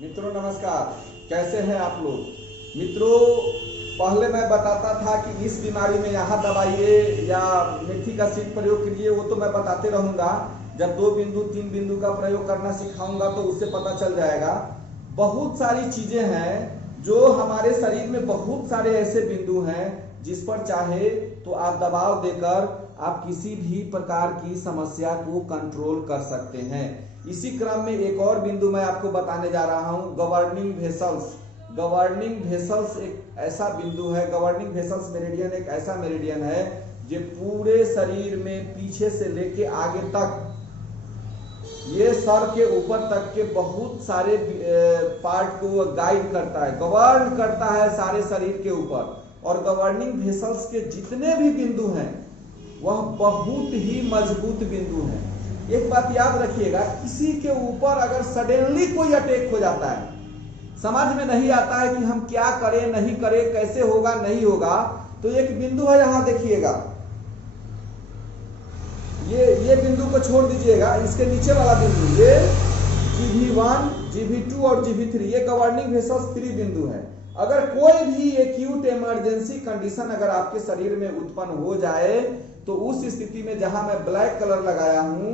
मित्रों नमस्कार, कैसे हैं आप लोग। मित्रों, पहले मैं बताता था कि इस बीमारी में यहाँ दबाइए या मेथी का सीड प्रयोग कीजिए, वो तो मैं बताते रहूंगा। जब 2 बिंदु 3 बिंदु का प्रयोग करना सिखाऊंगा तो उससे पता चल जाएगा। बहुत सारी चीजें हैं जो हमारे शरीर में, बहुत सारे ऐसे बिंदु हैं जिस पर चाहे तो आप दबाव देकर आप किसी भी प्रकार की समस्या को कंट्रोल कर सकते हैं। इसी क्रम में एक और बिंदु मैं आपको बताने जा रहा हूं, गवर्निंग वेसल्स। गवर्निंग वेसल्स एक ऐसा बिंदु है, गवर्निंग वेसल्स मेरिडियन एक ऐसा मेरिडियन है जो पूरे शरीर में पीछे से लेके आगे तक, ये सर के ऊपर तक के बहुत सारे पार्ट को गाइड करता है, गवर्न करता है सारे शरीर के ऊपर। और गवर्निंग वेसल्स के जितने भी बिंदु हैं वह बहुत ही मजबूत बिंदु हैं। एक बात याद रखिएगा, किसी के ऊपर अगर सडनली कोई अटैक हो जाता है, समझ में नहीं आता है कि हम क्या करें नहीं करें, कैसे होगा नहीं होगा, तो एक बिंदु है यहां देखिएगा, ये बिंदु को छोड़ दीजिएगा, इसके नीचे वाला बिंदु, ये GV1, GV2 और GV3, ये गवर्निंग वेसल्स 3 बिंदु है। अगर कोई भी एक्यूट इमरजेंसी कंडीशन अगर आपके शरीर में उत्पन्न हो जाए तो उस स्थिति में जहां मैं ब्लैक कलर लगाया हूं,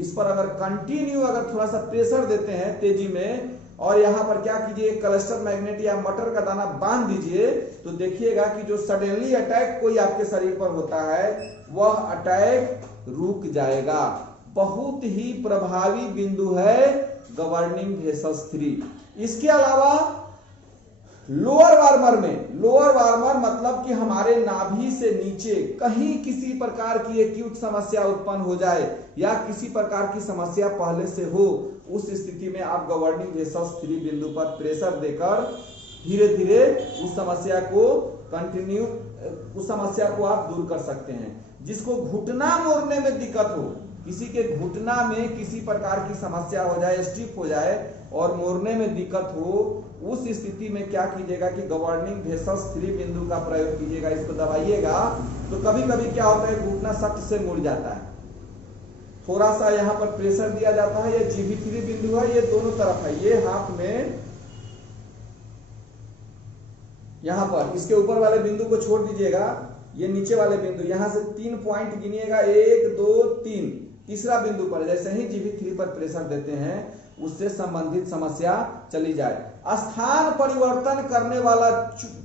इस पर अगर कंटिन्यू अगर थोड़ा सा प्रेशर देते हैं तेजी में, और यहां पर क्या कीजिए, क्लस्टर मैग्नेट या मटर का दाना बांध दीजिए, तो देखिएगा कि जो सडनली अटैक कोई आपके शरीर पर होता है वह अटैक रुक जाएगा। बहुत ही प्रभावी बिंदु है गवर्निंग वेसल्स 3। इसके अलावा लोअर वार्मर में, लोअर वार्मर मतलब कि हमारे नाभि से नीचे कहीं किसी प्रकार की एक्यूट समस्या उत्पन्न हो जाए या किसी प्रकार की समस्या पहले से हो, उस स्थिति में आप गवर्निंग वेसल्स 3 बिंदु पर प्रेशर देकर धीरे धीरे उस समस्या को आप दूर कर सकते हैं। जिसको घुटना मोड़ने में दिक्कत हो, किसी के घुटना में किसी प्रकार की समस्या हो जाए, स्टिफ हो जाए और मोड़ने में दिक्कत हो, उस स्थिति में क्या कीजिएगा कि गवर्निंग वेसल्स 3 बिंदु का प्रयोग कीजिएगा, इसको दबाइएगा। तो कभी कभी क्या होता है, घुटना सख्त से मुड़ जाता है, थोड़ा सा यहाँ पर प्रेशर दिया जाता है। ये GV3 बिंदु है, ये दोनों तरफ है, ये हाथ में यहां पर इसके ऊपर वाले बिंदु को छोड़ दीजिएगा, ये नीचे वाले बिंदु, यहां से 3 पॉइंट गिनिएगा, 1 2 3, तीसरा बिंदु पर जैसे ही GV3 पर प्रेशर देते हैं उससे संबंधित समस्या चली जाए। स्थान परिवर्तन करने वाला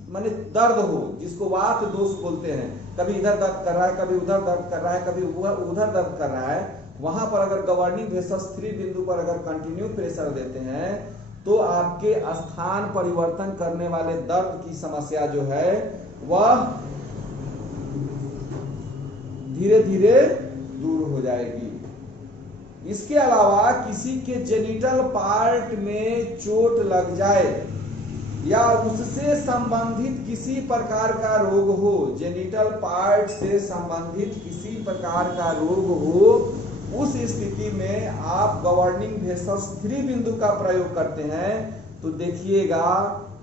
माने दर्द हो, जिसको वात दोष बोलते हैं, कभी इधर दर्द कर रहा है, कभी उधर दर्द कर रहा है, कभी उधर दर्द कर रहा है, वहां पर अगर गवर्निंग वेसल्स 3 बिंदु पर अगर कंटिन्यू प्रेशर देते हैं तो आपके स्थान परिवर्तन करने वाले दर्द की समस्या जो है वह धीरे धीरे दूर हो जाएगी। इसके अलावा किसी के जेनिटल पार्ट में चोट लग जाए या उससे संबंधित किसी प्रकार का रोग हो, जेनिटल पार्ट से संबंधित किसी प्रकार का रोग हो, उस स्थिति में आप गवर्निंग वेसल्स 3 बिंदु का प्रयोग करते हैं तो देखिएगा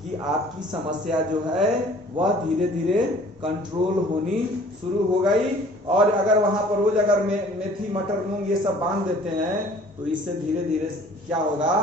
कि आपकी समस्या जो है वह धीरे धीरे कंट्रोल होनी शुरू हो गई। और अगर वहां पर रोज अगर मेथी मटर मूंग ये सब बांध देते हैं तो इससे धीरे धीरे क्या होगा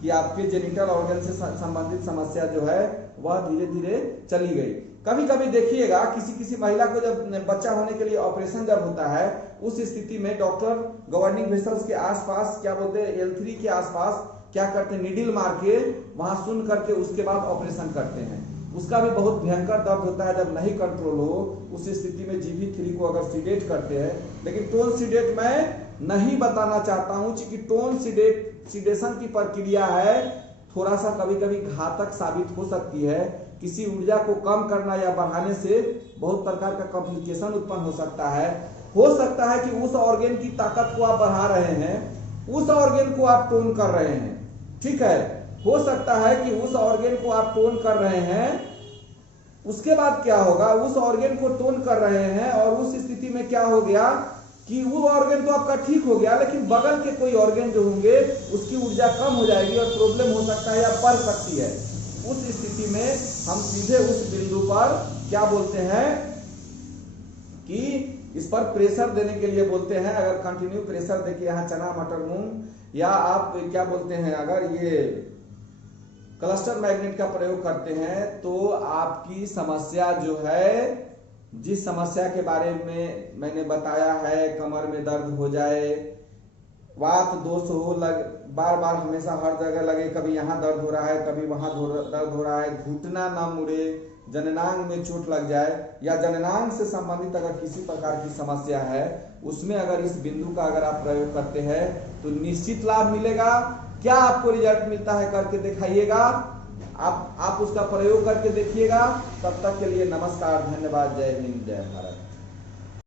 कि आपके जेनिटल ऑर्गन से संबंधित समस्या जो है वह धीरे धीरे चली गई। कभी कभी देखिएगा किसी महिला को जब बच्चा होने के लिए ऑपरेशन जब होता है, उस स्थिति में डॉक्टर गवर्निंग वेसल्स के आसपास क्या बोलते हैं, L3 के आसपास क्या करते हैं, निडिल मार के वहां सुन करके उसके बाद ऑपरेशन करते हैं। उसका भी बहुत भयंकर दर्द होता है जब नहीं कंट्रोल हो, उस स्थिति में GV3 को अगर सीडेट करते हैं। लेकिन टोन सीडेट मैं नहीं बताना चाहता हूं क्योंकि टोन सीडेशन की प्रक्रिया है, थोड़ा सा कभी कभी घातक साबित हो सकती है। किसी ऊर्जा को कम करना या बढ़ाने से बहुत प्रकार का कॉम्प्लिकेशन उत्पन्न हो सकता है। हो सकता है कि उस ऑर्गन की ताकत को आप बढ़ा रहे हैं, उस ऑर्गन को आप टोन कर रहे हैं, ठीक है, हो सकता है कि उस ऑर्गन को आप टोन कर रहे हैं, उसके बाद क्या होगा, उस ऑर्गन को टोन कर रहे हैं और उस स्थिति में क्या हो गया कि वो ऑर्गन तो आपका ठीक हो गया, लेकिन बगल के कोई ऑर्गन जो होंगे उसकी ऊर्जा कम हो जाएगी और प्रॉब्लम हो सकता है या बढ़ सकती है। उस स्थिति में हम सीधे उस बिंदु पर क्या बोलते हैं कि इस पर प्रेशर देने के लिए बोलते हैं। अगर कंटिन्यू प्रेशर देखिए, यहाँ चना मटर मूंग या आप क्या बोलते हैं, अगर ये क्लस्टर मैग्नेट का प्रयोग करते हैं तो आपकी समस्या जो है, जिस समस्या के बारे में मैंने बताया है, कमर में दर्द हो जाए, वात दोष हो, बार बार हमेशा हर जगह लगे, कभी यहाँ दर्द हो रहा है, कभी वहां दर्द हो रहा है, घुटना ना मुड़े, जननांग में चोट लग जाए, या जननांग से संबंधित अगर किसी प्रकार की समस्या है, उसमें अगर इस बिंदु का अगर आप प्रयोग करते हैं तो निश्चित लाभ मिलेगा। क्या आपको रिजल्ट मिलता है करके दिखाइएगा, आप उसका प्रयोग करके देखिएगा। तब तक के लिए नमस्कार, धन्यवाद, जय हिंद, जय भारत।